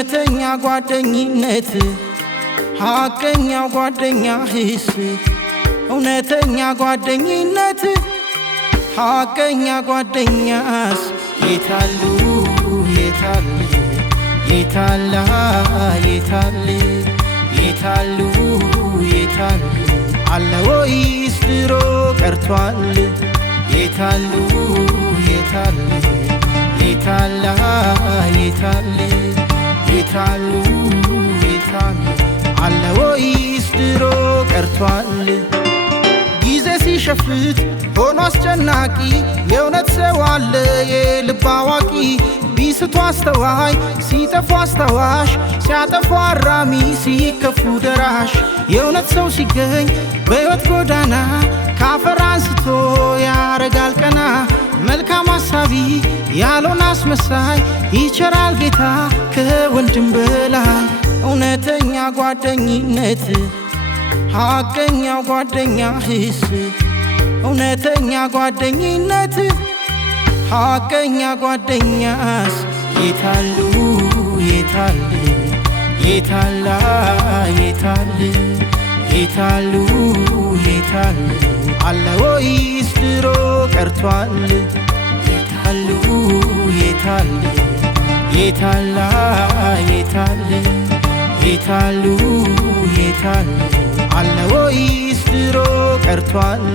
እውነተኛ ጓደኝነት ሐቀኛው ጓደኛህስ እውነተኛ ጓደኝነት ሐቀኛ ጓደኛስ የታሉ የታሉ የታላ የታል የታሉ የታል አለ ወይስ ድሮ ቀርቷል የታሉ የታል የታላ የታል የታሉ የታል አለ ወይስ ድሮ ቀርቷል ጊዜ ሲሸፍት ሆኖ አስጨናቂ የእውነት ሰው አለ የልብ አዋቂ ቢስቱ አስተዋይ ሲጠፉ አስታዋሽ ሲያጠፉ አራሚ ሲከፉ ደራሽ የእውነት ሰው ሲገኝ በሕይወት ጎዳና ካፈር አንስቶ ያረጋል ቀና መልካም አሳቢ ያልሆነ አስመሳይ ይቸራል ጌታ ከወንድም በላይ እውነተኛ ጓደኝነት ሐቀኛው ጓደኛህስ እውነተኛ ጓደኝነት ሐቀኛ ጓደኛስ የታሉ የታል የታላ የታል የታሉ የታል አለ ወይስ ድሮ ቀርቷል የታሉ የታል የታላ የታል የታሉ የታል አለ ወይስ ድሮ ቀርቷል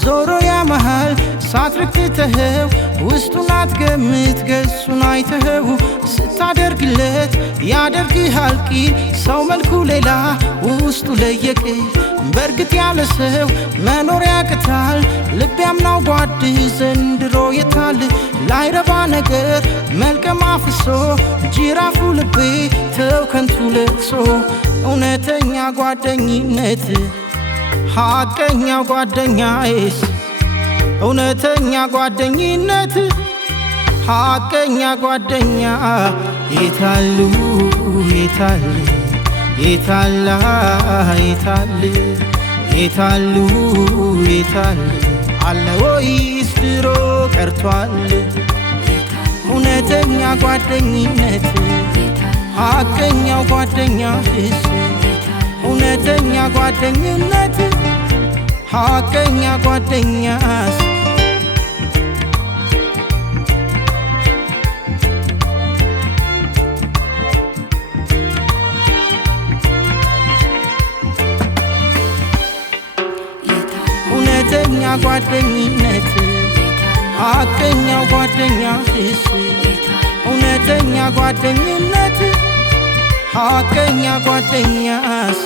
ዞሮ ያመሃል ሳትርክተኸው ውስጡን አትገምት ገጹን አይተኸው ስታደርግለት ያደርግሃል ቂል ሰው መልኩ ሌላ ውስጡ ለየቅል በርግጥ ያለ ሰው መኖር ያቅታል ልብ ያምናው ጓድ ዘንድሮ የታል ላይረባ ነገር መልቀም አፍሶ ጅራፉ ልቤ ተው ከንቱ ለቅሶ እውነተኛ ጓደኝነት ሐቀኛው ጓደኛዬስ እውነተኛ ጓደኝነት ሐቀኛ ጓደኛ የታሉ የታል የታላ የታል የታሉ የታል አለ ወይስ ድሮ ቀርቷል እውነተኛ ጓደኝነት ሐቀኛው ጓደኛህስ እውነተኛ ጓደኝነት ሐቀኛ ጓደኛስ እውነተኛ ጓደኝነት ሐቀኛው ጓደኛህስ እውነተኛ ጓደኝነት ሐቀኛ ጓደኛስ